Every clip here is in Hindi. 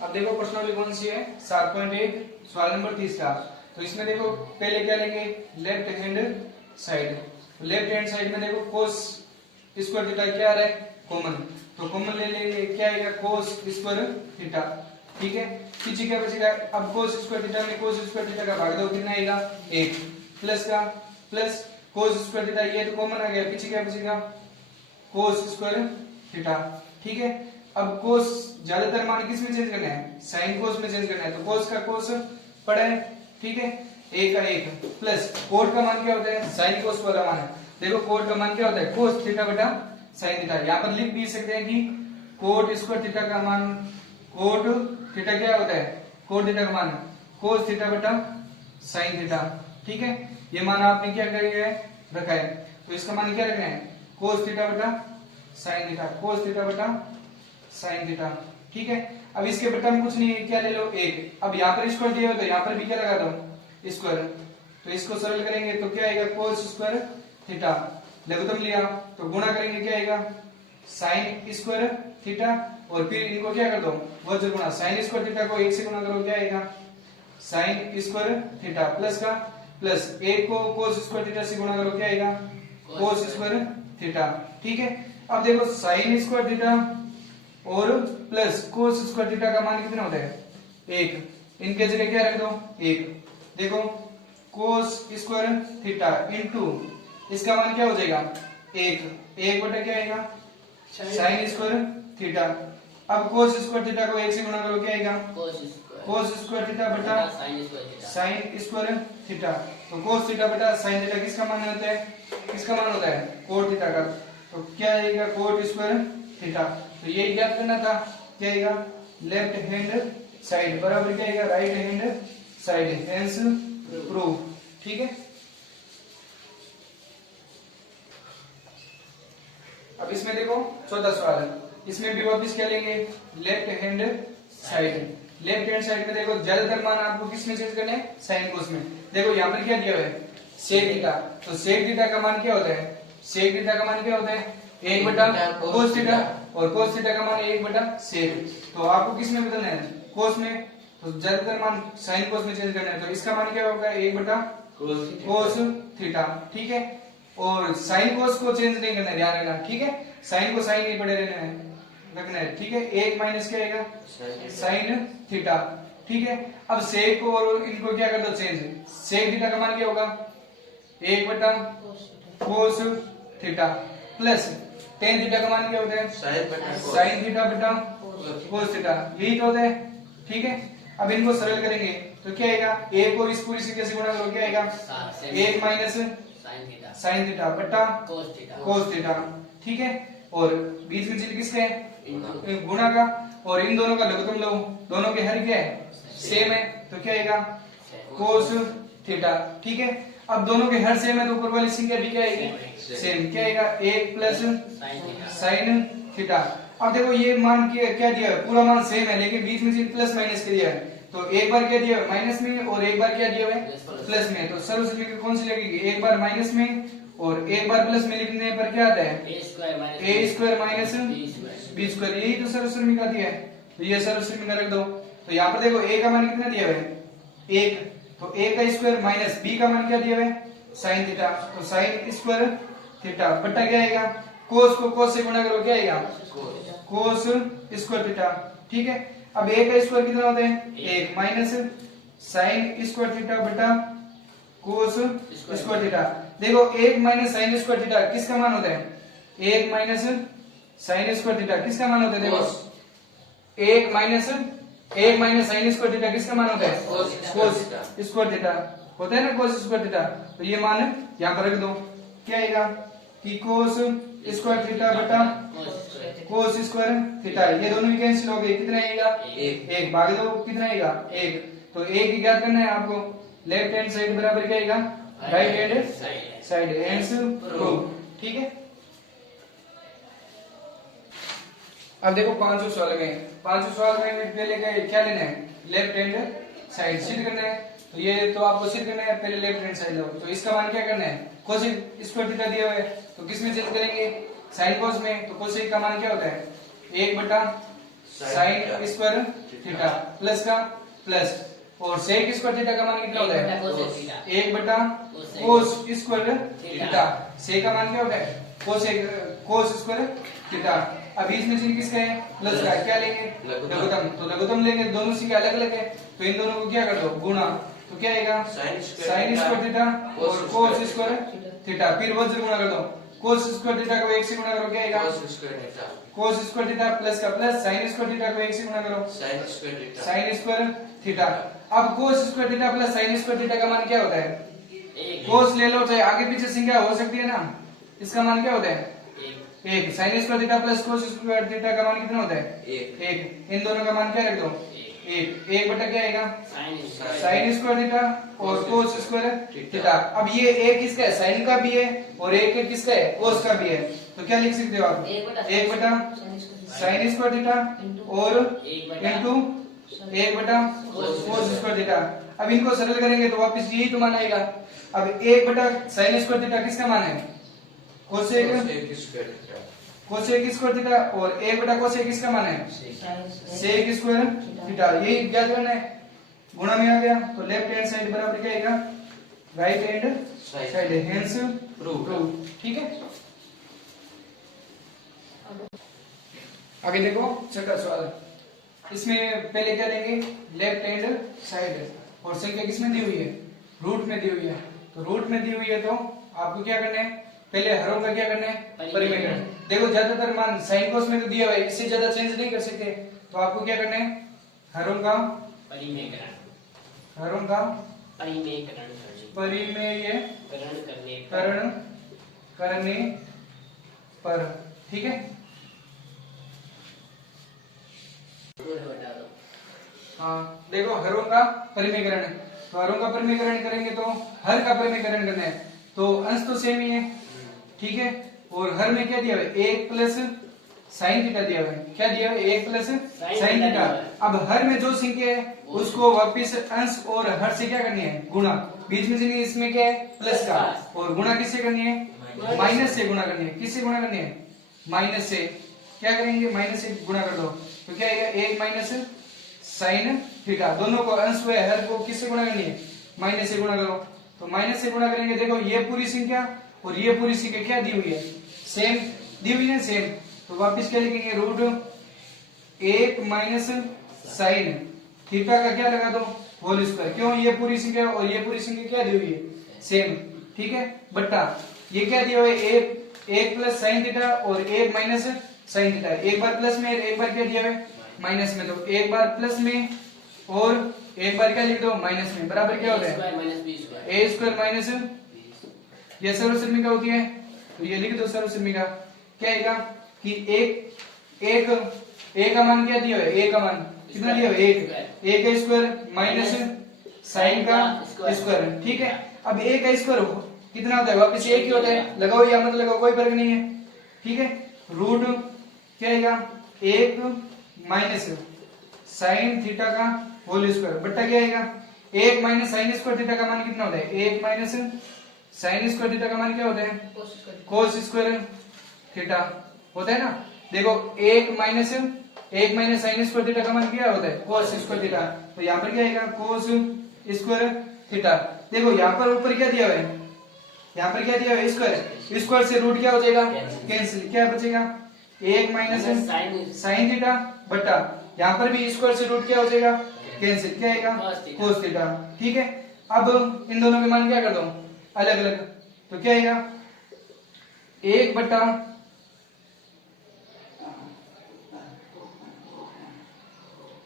अब देखो प्रश्नावली कौन सी है, 7.1 सवाल नंबर 30 का। तो इसमें देखो पहले क्या लेंगे, left hand side. Left hand side में देखो कोस स्क्वायर थीटा क्या आ रहा है, कॉमन। तो कॉमन ले लेंगे, क्या आएगा, कोस स्क्वायर थीटा। ठीक है, पीछे क्या बचेगा, अब कोस स्क्वायर थीटा में कोस स्क्वायर थीटा का भाग दो, कितना आएगा 1, प्लस का प्लस कोस स्क्वायर थीटा, ये तो कॉमन आ गया, पीछे क्या बचेगा कोस स्क्वायर थीटा। ठीक है, अब कोस ज्यादातर मान किस में चेंज करना है, साइन कोस में चेंज करना है। तो कोस का कोस पड़ा है, ठीक है, एक का एक, प्लस कोट का मान क्या होता है, साइन कोस वाला मान है। देखो कोट का मान क्या होता है, कोस थीटा बटा साइन थीटा। यहाँ पर लिख भी सकते हैं कि कोट स्क्वायर थीटा का मान, कोट थीटा क्या होता है, कोट थीटा का मान कोस थीटा बटा साइन थीटा। ठीक है, ये मान आपने क्या किया है, रखा है। तो इसका मान क्या रखना है, कोस थीटा बटा साइन थीटा, कोस थीटा बटा साइन थीटा। ठीक है, अब इसके बटा में कुछ नहीं है, क्या ले लो 1। अब यहाँ पर स्क्वायर दिया हो तो यहाँ पर भी क्या लगा दो स्क्वायर। तो इसको सरल करेंगे तो क्या आएगा, कोस स्क्वायर थीटा। लघुत्तम लिया तो गुणा करेंगे, क्या आएगा साइन स्क्वायर थीटा, और फिर इनको क्या कर दो वज्र गुणा, साइन स्क्वायर थीटा को 1 से गुणा करो, क्या आएगा साइन स्क्वायर थीटा, प्लस का प्लस 1 को कोस स्क्वायर थीटा से गुणा करो, क्या आएगा कोस स्क्वायर थीटा। ठीक है, अब देखो साइन स्क्वायर थीटा और प्लस कोस स्क्वायर थीटा का मान कितना होता है 1, इनके जगह क्या रख दो 1। देखो कोस स्क्वायर थीटा इंटू इसका मान क्या हो जाएगा 1 बटा क्या आएगा साइन स्क्वायर थीटा। अब कोस स्क्वायर थीटा को 1 से गुणा करो, क्या आएगा कोस स्क्वायर थीटा बटा साइन स्क्वायर थीटा। तो कोस थीटा बटा साइन थीटा किसका मान होता है, किसका मान होता है कोट थीटा का। तो क्या आएगा कोट स्क्वायर थीटा। तो ये ज्ञात करना था, क्या आएगा लेफ्ट हैंड साइड बराबर क्या आएगा right hand side, hence prove. ठीक है, अब इसमें देखो 14 सवाल है, इसमें भी वापस क्या लेंगे left hand side. Left hand side में देखो ज्यादातर मान आपको किस में चेंज करने हैं, साइन कोस में। देखो यहाँ पर क्या दिया हुआ है सेक थीटा, तो सेक थीटा का मान क्या होता है, सेक थीटा का मान क्या होता है 1 बटा कोस थीटा, और कोस थीटा का मान 1 बटा सेक। तो आपको किस में बदलना है, कोस में। तो ज्यादातर मान साइन कोस में चेंज करना है, तो इसका मान क्या होगा 1 बटा कोस थीटा। ठीक है, और साइन कोस को चेंज नहीं करना है, ध्यान रखना। ठीक है, साइन को साइन नहीं पड़े रखना है। ठीक है, 1 माइनस क्या आएगा साइन थीटा। ठीक है, अब सेक को और इनको क्या कर दो चेंज, सेक थीटा का मान क्या होगा 1 बटा cos theta, plus tan theta का मान क्या होता है साइन थीटा बटा कोस थीटा, यही तो होता है। ठीक है, अब इनको सरल करेंगे तो क्या आएगा, एक को इस पूरी से कैसे गुणा करो, क्या आएगा 1 माइनस साइन थीटा बटा कोस थीटा। ठीक है, और बीच में चिन्ह किसका है गुणा का, और इन दोनों का लघुत्तम लो, दोनों के हर क्या है सेम है, तो क्या आएगा कोस थीटा। ठीक है, अब दोनों के हर सेम है तो ऊपर वाली संख्या भी क्या आएगी सेम, क्या आएगा 1 प्लस साइन थीटा। अब देखो ये मान क्या दिया है, पूरा मान सेम है लेकिन बीच में चिन्ह प्लस माइनस के दिया है। तो एक बार क्या दिया है माइनस में और एक बार क्या दिया है प्लस में। तो सर्वसम्मिका कौन सी लगेगी, एक बार माइनस में और एक बार प्लस में लिखने पर क्या आता है ए स्क्वायर माइनस बी स्क्वायर, यही तो सर्वसम्मिका दिया है। तो ये सर्वसम्मिका रख दो। तो यहाँ पर देखो ए का मान कितना दिया है 1, तो ए का स्क्वायर माइनस बी का मान क्या दिया है साइन थीटा, तो साइन स्क्वायर थीटा बट्टा क्या आएगा कोस को कोस से गुणा करो, क्या आएगा कोस स्क्वायर थीटा। ठीक है, अब ए का स्क्वायर कितना होता है 1 माइनस साइन स्क्वायर थीटा बटा कोस स्क्वायर थीटा। देखो 1 माइनस साइन स्क्वायर थीटा किसका मान होता है, 1 माइनस साइन स्क्वायर थीटा किसका मान होता है, देखो 1 माइनस साइन स्क्वायर थीटा किसका मान होता है कोस स्क्वायर थीटा होता है ना, कोस स्क्वायर थीटा। तो ये मान यहाँ पर रख दो, क्या आएगा कि कोस स्क्वायर थीटा बटा कोस स्क्वायर थीटा, ये दोनों भी कैंसिल हो गए, कितना आएगा 1 भाग दो कितना आएगा 1। तो 1 की ज्ञात करना है आपको, लेफ्ट हैंड साइड बराबर क्या आएगा right hand side, hence prove. ठीक है, अब देखो पांचों सवाल में पहले क्या लेना है लेफ्ट हैंड साइड सिद्ध करना है। तो ये तो आपको सिद्ध करना है, पहले लेफ्ट हैंड साइड लो। तो इसका मान क्या करना है कोसेक स्क्वायर थीटा दिया हुआ है, तो किस में चेंज करेंगे साइन कोस में। तो कोसेक का मान क्या होता है 1 बटा साइन स्क्वायर थीटा प्लस का प्लस और सेक स्क्वायर थीटा का मान कितना होता है 1 कोस स्क्वायर थीटा। सेक का मान क्या होता है कोस स्क्वायर थीटा। अब इसमें चिन्ह किसका है प्लस का, क्या लेंगे लघुत्तम, तो लघुत्तम लेंगे, दोनों से अलग अलग है तो इन दोनों को क्या कर दो गुणा, तो क्या आएगा साइन स्क्वायर थीटा और कोस स्क्वायर थीटा, फिर वज्र गुणा कर दो, कोस स्क्वायर थीटा को 1 से गुणा करो क्या आएगा कोस स्क्वायर थीटा प्लस का प्लस साइन स्क्वायर थीटा को 1 से गुणा करो साइन स्क्वायर थीटा। अब cos square theta plus sine square theta का मान क्या होता है कोस ले लो चाहे आगे पीछे संख्या हो सकती है ना, इसका मान क्या होता है 1। Sine square theta plus cos square theta का मान कितना होता है 1। इन दोनों का मान क्या रख दो 1 बटा क्या आएगा साइन स्क्वायर थीटा और कोस स्क्वायर थीटा। अब ये एक किसका है साइन का भी है और एक किसका है कोस का भी है, तो क्या लिख सकते हो आप 1 बटा साइन स्क्वायर थीटा और इंटू 1 बटा कोस स्क्वायर थीटा। अब इनको सरल करेंगे तो वापस यही तो मान आएगा। अब 1 बटा साइन स्क्वायर थीटा किसका मान है कोसेक स्क्वायर थीटा और 1 बटा कोसेक किसका मान है सेक स्क्वायर थीटा। यही ज्ञात करना है, गुणा में आ गया तो लेफ्ट हैंड साइड बराबर क्या आएगा right hand side, hence prove. ठीक है, आगे देखो छठा सवाल। इसमें पहले क्या लेंगे लेफ्ट हैंड साइड और संख्या किसमें दी हुई है रूट में दी हुई है, तो रूट में दी हुई है तो आपको क्या करना है पहले हरों का क्या करना है परिमेय। देखो ज्यादातर मान साइन कोस में तो दिया हुआ है, इससे ज्यादा चेंज नहीं कर सकते, तो आपको क्या करना है हरों का परिमेयकरण करने पर। ठीक है, हाँ देखो हरों का परिमेयकरण, तो हरों का परिमेयकरण करेंगे तो हर का परिमेयकरण करना है तो अंश तो सेम ही है। ठीक है, और हर में क्या दिया हुआ है 1 प्लस साइन थीटा दिया हुआ है, क्या दिया हुआ है 1 प्लस साइन थीटा। अब हर में जो संख्या है उसको वापिस अंश और हर से क्या करनी है गुणा, बीच में से इसमें क्या है प्लस का और गुणा किससे करनी है माइनस से गुणा करनी है। किससे गुणा करनी है माइनस से, क्या करेंगे माइनस से गुणा कर दो तो क्या आएगा 1 माइनस साइन थीटा। दोनों को अंश हुए हर को किससे गुणा करनी है माइनस से गुणा करो, तो माइनस से गुणा करेंगे। देखो ये पूरी संख्या और ये पूरी संख्या क्या दी हुई है सेम दी हुई है सेम, तो वापस क्या लिखेंगे रूट 1 माइनस साइन थीटा का क्या लगा दो होल स्क्वायर, क्यों ये पूरी संख्या और ये पूरी संख्या क्या दी हुई है सेम। ठीक है, बट्टा ये क्या दिया हुआ है 1 प्लस साइन थीटा और 1 माइनस साइन थीटा, एक बार प्लस में एक बार क्या दिया हुआ है माइनस में, तो एक बार प्लस में और एक बार क्या लिख दो माइनस में, बराबर क्या होता है ए स्क्वायर माइनस ये सर्वसर्मिका होती है तो ये लिख दो सर्वसर्मिका। क्या आएगा कि एक का मान क्या दिया है ए का मान कितना दिया है 1 का स्क्वायर माइनस साइन का स्क्वायर। ठीक है, अब ए का स्क्वायर कितना होता है वापस एक ही होता है, लगाओ या मत लगाओ कोई फर्क नहीं है। ठीक है, रूट क्या आएगा 1 माइनस साइन थीटा का होल स्क्वायर बट्टा क्या आएगा 1 माइनस साइन स्क्वायर थीटा का मान कितना होता है 1 माइनस साइन स्क्वायर थीटा का मान क्या होता है कोस स्क्वायर थीटा होता है ना। देखो 1 माइनस साइन स्क्वायर थीटा का मान क्या होता है कोस स्क्वायर थीटा, तो यहाँ पर क्या आएगा कोस स्क्वायर थीटा। देखो यहाँ पर ऊपर क्या दिया हुआ है यहाँ पर क्या दिया हुआ है स्क्वायर, स्क्वायर से रूट क्या हो जाएगा कैंसिल, क्या बचेगा 1 माइनस साइन थीटा बट्टा यहाँ पर भी स्क्वायर से रूट क्या हो जाएगा कैंसिल, क्या आएगा कोस थीटा। ठीक है, अब इन दोनों के मान क्या कर दो अलग अलग, तो क्या आएगा 1 बट्टा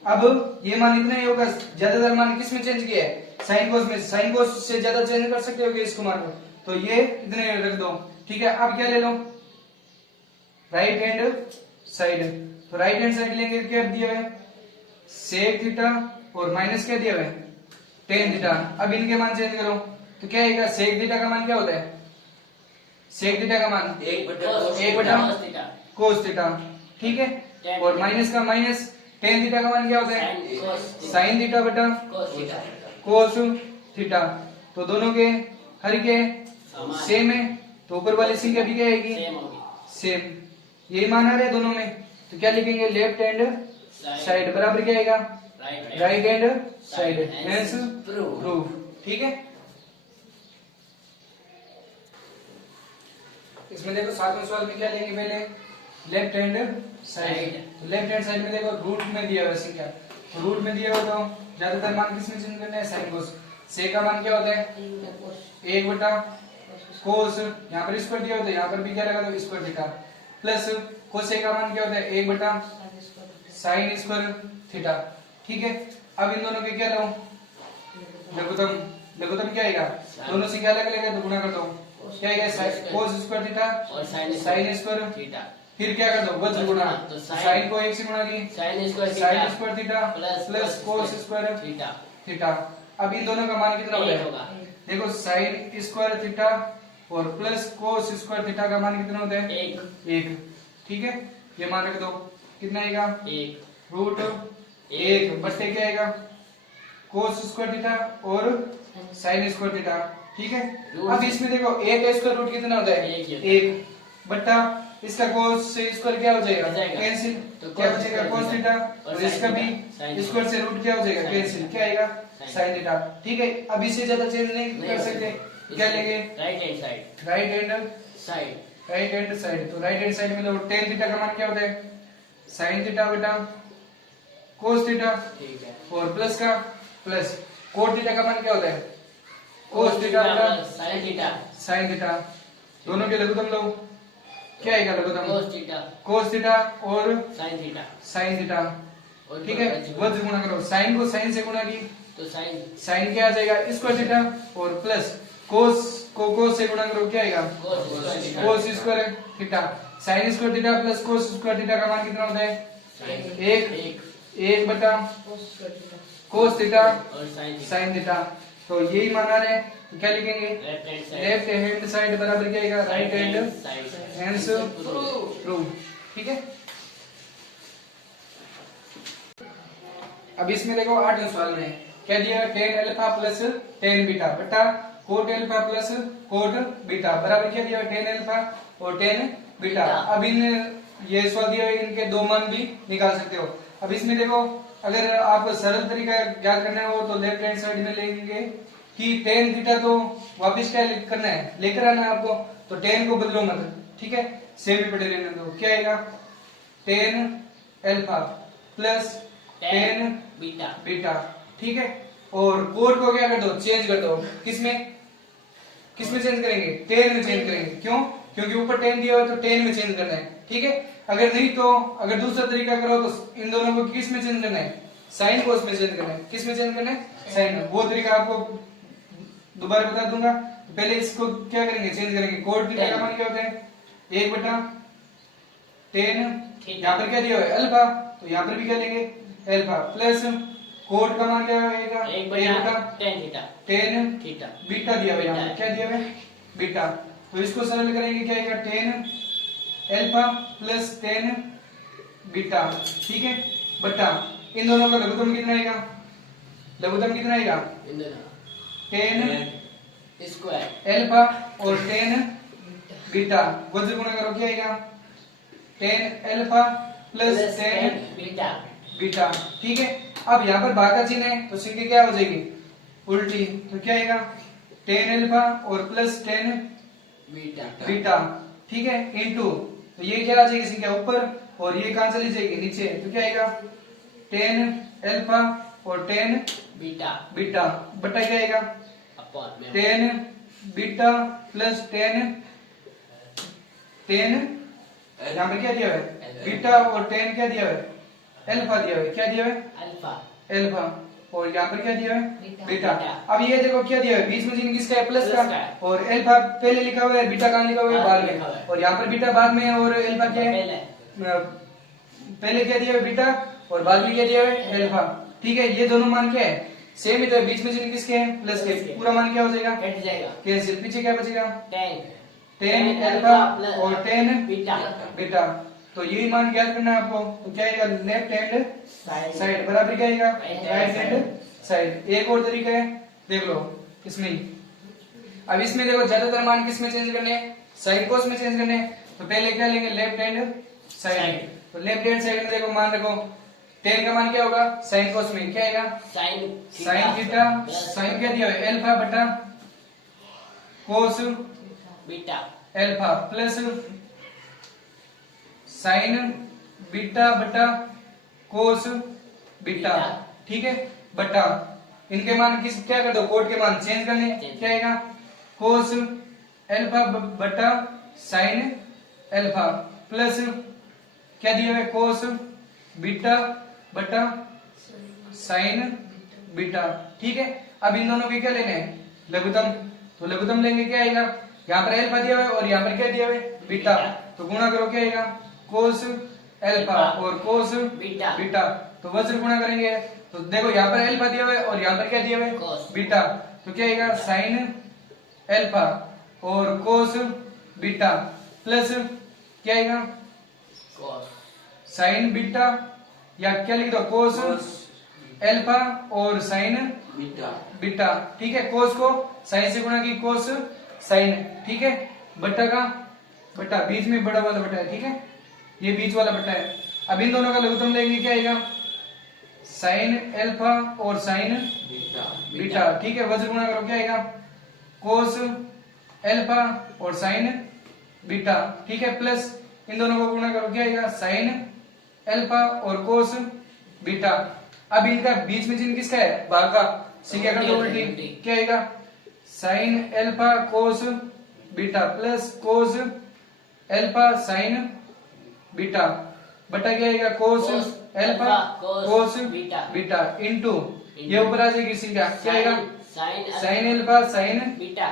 अब ये मान इतना ही होगा, ज्यादातर मान किस में चेंज किया है साइन कोस में, साइन कोस से ज्यादा चेंज कर सकते हो इसको मान को, तो ये इतने रख दो। ठीक है, अब क्या ले लो राइट हैंड साइड, तो राइट हैंड साइड लेंगे क्या दिया है सेक थीटा और माइनस क्या दिया है टेन थीटा। अब इनके मान चेंज करो तो क्या आएगा सेक थीटा का मान क्या होता है सेक थीटा का मान 1 बटा कोस थीटा। ठीक है, और माइनस का माइनस टेन थीटा का मान क्या होता है साइन थीटा बटा कोस थीटा। तो दोनों के हर के सेम है तो ऊपर वाली संख्या भी क्या आएगी सेम, यही मान आ रहे हैं दोनों में, तो क्या लिखेंगे लेफ्ट हैंड साइड बराबर क्या आएगा, right hand side, hence prove. Prove. ठीक है, इसमें देखो 7वें सवाल में क्या लेंगे, पहले left hand side. Left hand side में देखो रूट में दिया हुआ है, क्या रूट में दिया हुआ, तो ज्यादातर मान किस में चेंज करना है, साइन कोस। से का मान क्या होता है, 1 बटा कोस, यहाँ पर स्क्वायर दिया होता है, यहाँ पर भी क्या लगा दो स्क्वायर थीटा, प्लस कोस का मान क्या होता है, 1 बटा साइन स्क्वायर थीटा। ठीक है, अब इन दोनों के क्या लो, लघुत्तम। लघुत्तम क्या आएगा, दोनों से क्या अलग लगेगा तो गुणा कर दो, क्या आएगा कोस स्क्वायर थीटा और साइन स्क्वायर थीटा। फिर क्या कर दो वज्र गुणा, तो साइन को 1 से गुणा की sine square theta plus cos square theta. Theta. अब इन दोनों का मान कितना हो होगा जाएगा, देखो साइन स्क्वायर थीटा और प्लस कोस स्क्वायर थीटा का मान कितना होता है, 1। ठीक है, ये मान रख दो, कितना आएगा, 1 रूट 1 बट्टे क्या आएगा, कोस स्क्वायर थीटा और साइन स्क्वायर थीटा। ठीक है, अब इसमें देखो 1 का स्क्वायर रूट कितना होता है, 1 बट्टा इसका कोस से स्क्वायर क्या हो जाएगा, कैंसिल, तो क्या बचेगा कोस थीटा, और इसका भी स्क्वायर से रूट क्या हो जाएगा, कैंसिल, क्या आएगा साइन थीटा। ठीक है, अब इससे ज्यादा चेंज नहीं कर सकते, क्या लेंगे, right hand side. Right hand side right hand side, तो राइट हैंड साइड में लो tan थीटा का मान क्या होता है, साइन थीटा बटा कोस थीटा, ठीक है, और प्लस का प्लस कोट थीटा का मान क्या होता है, कोस थीटा बटा साइन थीटा। Sine theta. दोनों के लघुत्तम लो, क्या आएगा लघुत्तम, कोस थीटा और थीटा साइन थीटा। और ठीक है, वज्र गुणा करो, साइन को साइन से गुणा की तो साइन क्या आ जाएगा स्क्वायर थीटा, और प्लस कोस को कोस से गुणा करो, क्या आएगा cos square theta. Sine square theta plus cos square theta का मान कितना होता है, 1 बटा कोस थीटा और साइन थीटा। तो यही मान आ रहे हैं, तो क्या लिखेंगे, लेफ्ट हैंड साइड बराबर क्या आएगा, राइट हैंड हेंस प्रूव। ठीक है, अब इसमें देखो 8वें सवाल में क्या दिया, tan alpha plus tan beta बटा cot alpha plus cot beta बराबर क्या दिया, tan अल्फा और tan बीटा। अब इन ये सवाल दिया है, इनके दो मान भी निकाल सकते हो। अब इसमें देखो, अगर आप सरल तरीका ज्ञात करना हो तो लेफ्ट हैंड साइड में लेंगे कि tan थीटा तो वापस क्या करना है, लेकर आना है आपको, तो tan को बदलो मत। ठीक है, सेम ही पढ़े रहने दो, क्या आएगा tan alpha plus tan beta. ठीक है, और कोड को क्या कर दो, चेंज कर दो, किसमें चेंज करेंगे, tan में चेंज करेंगे। क्यों, क्योंकि ऊपर tan दिया हुआ है तो tan में चेंज करना है। ठीक है, अगर नहीं तो अगर दूसरा तरीका करो तो इन दोनों को किस में चेंज करना है, साइन कोस में चेंज करना है। किस में चेंज करना है, साइन में। वो तरीका आपको दोबारा बता दूंगा, पहले इसको क्या करेंगे, चेंज करेंगे। कोड थीटा का मान क्या होता है, 1 बटा tan, यहाँ पर क्या दिया हुआ है अल्फा, तो यहाँ पर भी क्या लेंगे अल्फा, प्लस कोड का मान क्या होगा, 1 बटा tan बीटा दिया हुआ है, क्या दिया हुआ है बीटा। तो इसको सरल करेंगे, क्या आएगा tan alpha plus tan beta. ठीक है, बटा इन दोनों का लघुत्तम कितना आएगा, लघुत्तम कितना आएगा, tan स्क्वायर अल्फा और tan बीटा, वज्र गुणा करो, क्या आएगा tan alpha plus tan beta. ठीक है, अब यहाँ पर भाग का चिन्ह है तो संख्या क्या हो जाएगी उल्टी, तो क्या आएगा tan अल्फा और प्लस tan बीटा। ठीक है, इनटू, तो ये क्या आ जाएगी संख्या ऊपर और ये कहां चली जाएगी नीचे, तो क्या आएगा tan अल्फा और tan बीटा बटा क्या आएगा tan बीटा प्लस tan यहाँ पर क्या दिया हुआ है बीटा और tan क्या दिया हुआ है अल्फा दिया हुआ है, क्या दिया हुआ है अल्फा, और यहाँ पर क्या दिया है बीटा। अब ये देखो क्या दिया है, बीच में चिन्ह किसका है, प्लस का, और अल्फा पहले लिखा हुआ है, बीटा कहाँ लिखा हुआ है बाद में, और यहाँ पर बीटा बाद में है और अल्फा क्या है पहले क्या दिया है बीटा और बाद में क्या दिया है अल्फा। ठीक है, ये दोनों मान क्या है सेम ही, तो बीच में चिन्ह किसके हैं प्लस के, पूरा मान क्या हो जाएगा कैंसिल, पीछे क्या बचेगा tan अल्फा और tan बीटा। तो यही मान ज्ञात करना है आपको, तो क्या आएगा लेफ्ट हैंड साइड बराबर क्या आएगा राइट हैंड साइड। एक और तरीका है देख लो इसमें ही। अब इसमें देखो ज्यादातर मान किस में चेंज करने हैं, साइन कोस में चेंज करने हैं, तो पहले क्या लेंगे लेफ्ट हैंड साइड। तो लेफ्ट हैंड साइड में देखो मान रखो टेन का मान क्या होगा साइन कोस में क्या आएगा साइन साइन थीटा साइन क्या दिया है अल्फा बटा cos beta alpha plus sign beta बटा कोस बीटा ठीक है बटा इनके मान किस क्या कर दो कोट के मान चेंज करने क्या आएगा कोस अल्फा बटा साइन अल्फा प्लस क्या दिया है कोस बीटा बटा साइन बीटा ठीक है। अब इन दोनों के क्या लेने हैं लघुत्तम तो लघुत्तम लेंगे क्या आएगा यहाँ पर अल्फा दिया हुआ है और यहाँ पर क्या दिया हुआ है बीटा तो गुणा करो क्या आएगा कोस अल्फा और कोस बीटा बीटा तो वज्र गुणा करेंगे तो देखो यहाँ पर अल्फा दिया हुआ है और यहाँ पर क्या दिया हुआ है कोस बीटा तो क्या आएगा साइन अल्फा और कोस बीटा प्लस क्या आएगा कोस साइन बीटा या क्या लिख दो कोस अल्फा और साइन बीटा बीटा ठीक है कोस को साइन से गुणा की कोस साइन ठीक है बटा का बटा बीच में बड़ा वाला बटा है ठीक है ये बीच वाला बटा है। अब इन दोनों का लघुत्तम लेंगे क्या आएगा साइन अल्फा और साइन बीटा ठीक है वज्र गुणा करो क्या आएगा कोस अल्फा और साइन बीटा ठीक है प्लस इन दोनों को गुणा करो क्या आएगा साइन अल्फा और कोस बीटा। अब इनका बीच में चिन्ह किसका है भाग का संख्या कर दो उल्टी क्या आएगा sine alpha cos beta plus cos alpha sign beta बटा क्या आएगा cos alpha cos beta into ये ऊपर आ जाएगी संख्या क्या आएगा sine alpha sign beta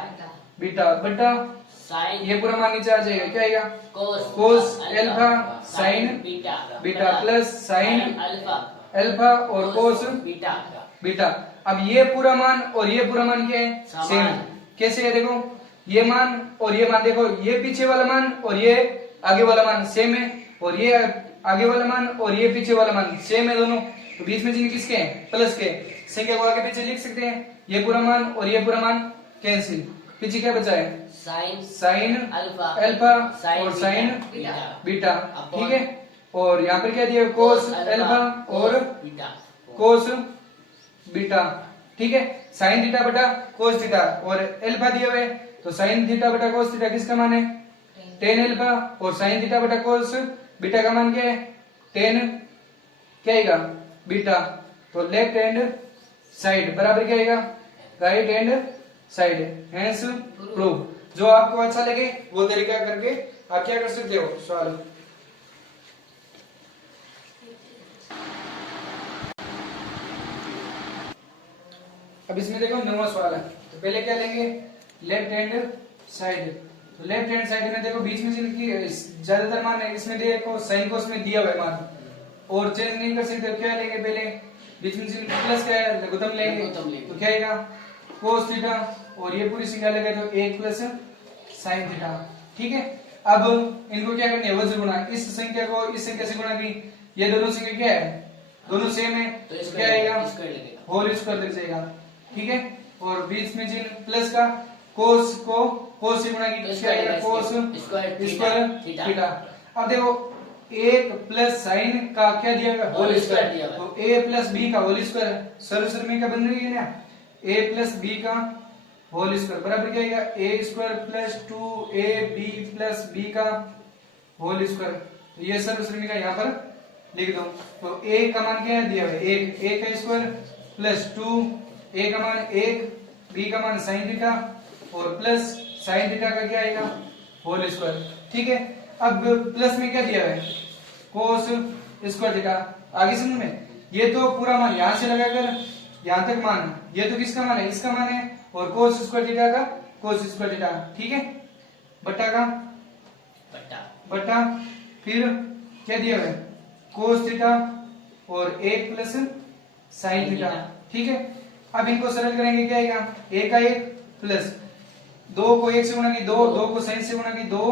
beta बटा साइन ये पूरा मान नीचे आ जाएगा क्या आएगा cos alpha sign beta beta plus sine alpha alpha और कोस बीटा बीटा। अब ये पूरा मान और ये पूरा मान क्या है समान। सेम कैसे है देखो ये मान और ये मान देखो ये पीछे वाला मान और ये आगे वाला मान सेम है और ये आगे वाला मान और ये पीछे वाला मान सेम है दोनों तो बीच में चिन्ह किसके हैं प्लस के संख्या को आगे पीछे लिख सकते हैं ये पूरा मान और ये पूरा मान कैंसिल पीछे क्या बचा है साइन अल्फा और साइन बीटा ठीक है और यहाँ पर क्या दिया कोस अल्फा और कोस बीटा ठीक है साइन थीटा बटा कोस थीटा और अल्फा दिया हुआ है तो साइन थीटा बटा कोस थीटा किसका मान है टेन अल्फा और साइन थीटा बटा कोस बीटा का मान क्या है टेन क्या आएगा बीटा तो लेफ्ट हैंड साइड बराबर क्या आएगा right hand side hence proved. जो आपको अच्छा लगे वो तरीका करके आप क्या कर सकते हो सवाल अब इसमें देखो 9वां सवाल है तो पहले क्या लेंगे लेफ्ट हैंड साइड तो लेफ्ट हैंड साइड में देखो बीच में जिनकी ज्यादातर मान है इसमें देखो साइन कोस में दिया हुआ है मान और चेंज नहीं कर सकते क्या लेंगे पहले बीच में जिन प्लस क्या है लघुत्तम लेंगे तो क्या आएगा कोस थीटा और ये पूरी संख्या लगे तो 1 प्लस साइन थीटा ठीक है। अब इनको क्या करनी है वज्र गुणा इस संख्या को इस संख्या से गुणा की ये दोनों संख्या क्या है दोनों सेम है तो क्या आएगा होल स्क्वायर लग जाएगा ठीक है और बीच में जिन प्लस का कोस को कोस से गुणा की क्या आएगा कोस स्क्वायर थीटा। अब देखो 1 प्लस साइन का क्या दिया हुआ होल स्क्वायर तो a प्लस बी का होल स्क्वायर सर्व में क्या बन रही है ना a प्लस बी का होल स्क्वायर बराबर क्या आएगा a square plus 2ab plus b का होल स्क्वायर तो ये सर्वश्रेणी का यहाँ पर लिख दो तो a का मान क्या है दिया हुआ है 1 a का स्क्वायर प्लस 2 a का मान 1 b का मान साइन थीटा और प्लस साइन थीटा का क्या आएगा होल स्क्वायर ठीक है। अब प्लस में क्या दिया है कोस स्क्वायर थीटा आगे समझ में ये तो पूरा मान यहाँ से लगाकर यहाँ तक मान ये तो किसका मान है इसका मान है और कोस स्क्वायर थीटा का कोस स्क्वायर थीटा ठीक है बटा का बटा फिर क्या दिया है कोस थीटा और 1 प्लस साइन थीटा ठीक है। अब इनको सरल करेंगे क्या आएगा 1 का 1 प्लस 2 को 1 से गुणा की 2 को साइन से गुणा की 2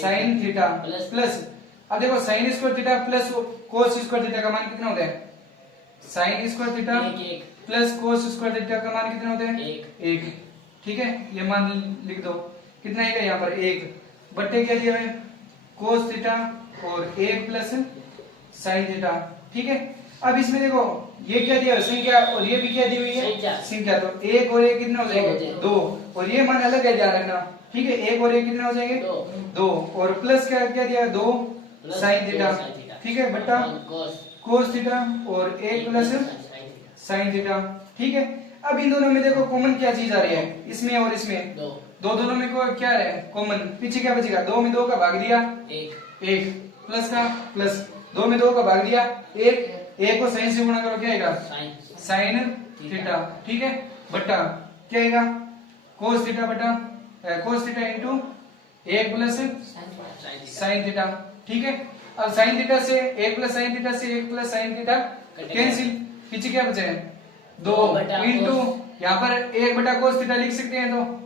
साइन थीटा प्लस अब देखो sine square theta plus cos square theta का मान कितना होता है sine square theta plus cos square theta का मान कितना होता है 1 ठीक है ये मान लिख दो कितना आएगा यहाँ पर 1 बट्टे क्या दिया है कोस थीटा और 1 प्लस साइन थीटा ठीक है। अब इसमें देखो ये क्या दिया है संख्या और ये भी क्या दी हुई संख्या। है संख्या, तो एक और एक कितने हो जाएंगे दो। 2 और ये मान अलग है ध्यान रखना, ठीक है। एक और एक कितने हो जाएंगे 2 और प्लस क्या क्या दिया है 2 plus sine theta, sin theta. ठीक है, बट्टा cos कोस थीटा और एक plus sin theta. Sine theta, ठीक है। अब इन दोनों में देखो कॉमन क्या चीज आ रही है इसमें और इसमें, दो दोनों में को क्या है कॉमन, पीछे क्या बचेगा 2 में 2 का भाग दिया एक 1 प्लस का प्लस 2 में 2 का भाग दिया 1 को साइन से गुणा करो क्या आएगा sin साइन थीटा, ठीक है, बट्टा क्या आएगा कोस थीटा बटा cos theta into 1 plus sin theta. Sine theta, ठीक है। अब साइन थीटा से 1 प्लस साइन थीटा से 1 प्लस साइन थीटा कैंसिल, पीछे क्या बचे 2 दो बटा इंटू cos। यहाँ पर 1 बटा कोस थीटा लिख सकते हैं, तो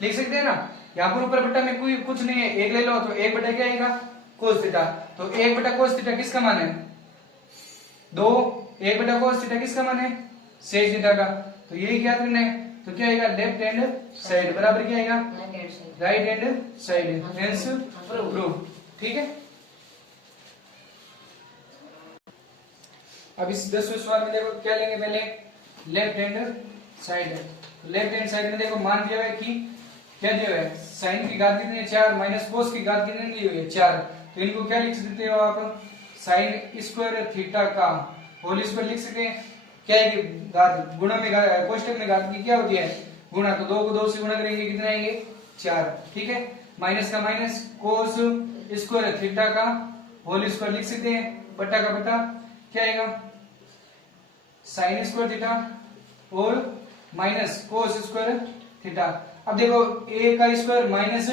लिख सकते हैं ना, यहाँ पर ऊपर बट्टा में कोई कुछ नहीं है, 1 ले लो तो 1 बटा क्या आएगा कोस थीटा, तो 1 बटा कोस थीटा किसका मान है 2, 1 बटा कोस थीटा किसका मान है सेक थीटा का, तो यही याद करना है। तो क्या आएगा लेफ्ट हैंड साइड बराबर क्या आएगा right hand side, hence proof, ठीक है। अब इस 10वें सवाल में देखो क्या लेंगे, पहले left hand side, left hand side में देखो मान दिया है कि क्या दिया है साइन की घात कितनी है 4 माइनस कोस की घात कितनी दी हुई है 4, तो इनको क्या लिख सकते हो आप साइन स्क्वायर थीटा का होल स्क्वायर लिख सकते हैं, क्या है कि घात गुणा में कोष्टक में घात की क्या होती है गुणा, तो 2 को 2 से गुणा करेंगे कितना आएंगे 4, ठीक है, माइनस का माइनस कोस स्क्वायर थीटा का होल स्क्वायर लिख सकते हैं, बटा का बटा क्या आएगा साइन स्क्वायर थीटा और माइनस कोस स्क्वायर थीटा। अब देखो a का स्क्वायर माइनस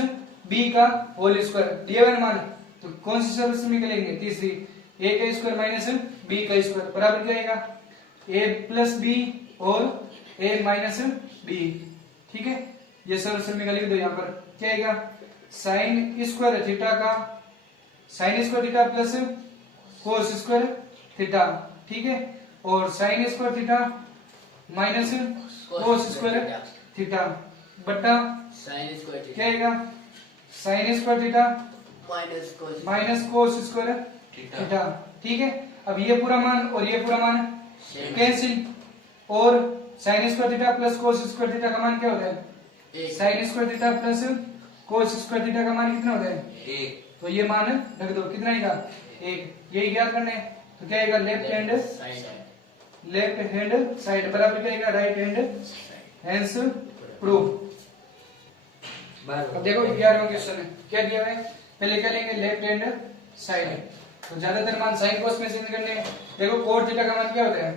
b का होल स्क्वायर दिया हुआ मान, तो कौन सी शर्त से निकलेंगे तीसरी, a का स्क्वायर माइनस b का स्क्वायर बराबर क्या आएगा a प्लस b और a माइनस b, ठीक है, ये सॉल्यूशन में लिख दो। यहाँ पर क्या आएगा साइन स्क्वायर थीटा का sine square theta plus cos square theta, ठीक है, और sine square theta minus cos square theta बटा sin स्क्वायर क्या थीटा आएगा sine square theta minus cos square theta, ठीक है। अब ये पूरा मान और ये पूरा मान कैंसिल, और sine square theta plus cos square theta का मान क्या होता है sine square theta plus cos square theta का मान कितना होता है 1 तो ये मान रख दो, कितना आएगा 1, यही याद करना है। तो क्या आएगा लेफ्ट हैंड साइड बराबर क्या आएगा राइट हैंड हेंस प्रूफ। अब देखो 11वां क्वेश्चन है, क्या दिया है पहले क्या लेंगे लेफ्ट हैंड साइड, तो ज्यादातर मान साइन कोस में चेंज करने हैं। देखो कोस थीटा का मान क्या होता है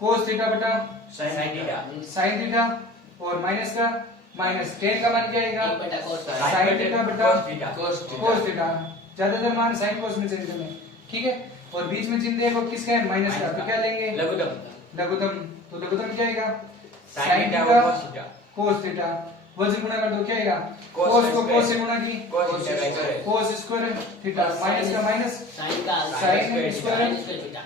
कोस थीटा बटा साइन थीटा और माइनस का माइनस टेन का मान क्या आएगा साइन थीटा बटा कोस थीटा, ज्यादातर मान साइन कोस में चेंज करने हैं, ठीक है। और बीच में चिन्ह देखो किसका है माइनस का, तो क्या लेंगे लघुत्तम, तो लघुत्तम क्या आएगा साइन थीटा कोस थीटा, वजन गुणा कर दो क्या आएगा कोस को कोस से गुणा की कोस स्क्वायर थीटा माइनस का माइनस साइन स्क्वायर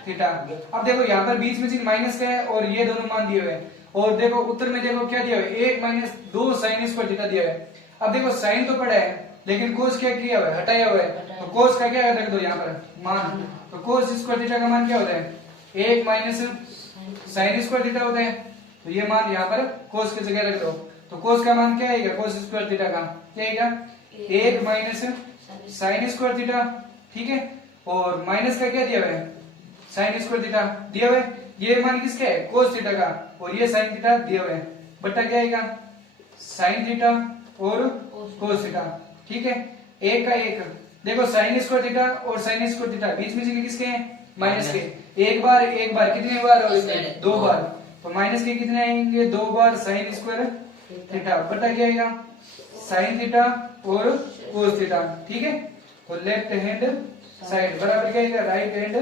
थीटा। अब देखो यहाँ पर बीच में चिन्ह माइनस का है और ये दोनों मान दिए हुए हैं, और देखो उत्तर में देखो क्या दिया हुआ है 1 माइनस 2 साइन स्क्वायर थीटा दिया है। अब देखो साइन तो पड़ा है लेकिन कोस क्या किया हुआ है हटाया हुआ है, तो कोस का क्या रख दो यहाँ पर मान, तो कोस स्क्वायर थीटा का मान क्या होता है 1 माइनस साइन स्क्वायर थीटा होता है, तो ये मान यहाँ पर कोस की जगह रख दो, तो कोस का मान क्या आएगा कोस स्क्वायर थीटा का क्या आएगा 1 माइनस साइन स्क्वायर थीटा, ठीक है, और माइनस का क्या दिया हुआ है साइन स्क्वायर थीटा दिया हुआ है, ये मान किसका है कोस थीटा का और ये साइन थीटा दिया हुआ है, बट्टा क्या आएगा साइन थीटा और कोस थीटा, ठीक है, एक का एक। देखो साइन स्क्वायर थीटा और साइन स्क्वायर थीटा बीच में चिन्ह किसके हैं माइनस के, एक बार कितने बार हो इसके 2 बार, तो माइनस के कितने आएंगे 2 बार साइन स्क्वायर थीटा बटा क्या आएगा साइन थीटा और कोस थीटा, ठीक है। तो लेफ्ट हैंड साइड बराबर क्या आएगा right hand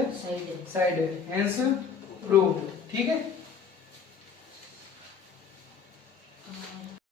side hence prove, ठीक है।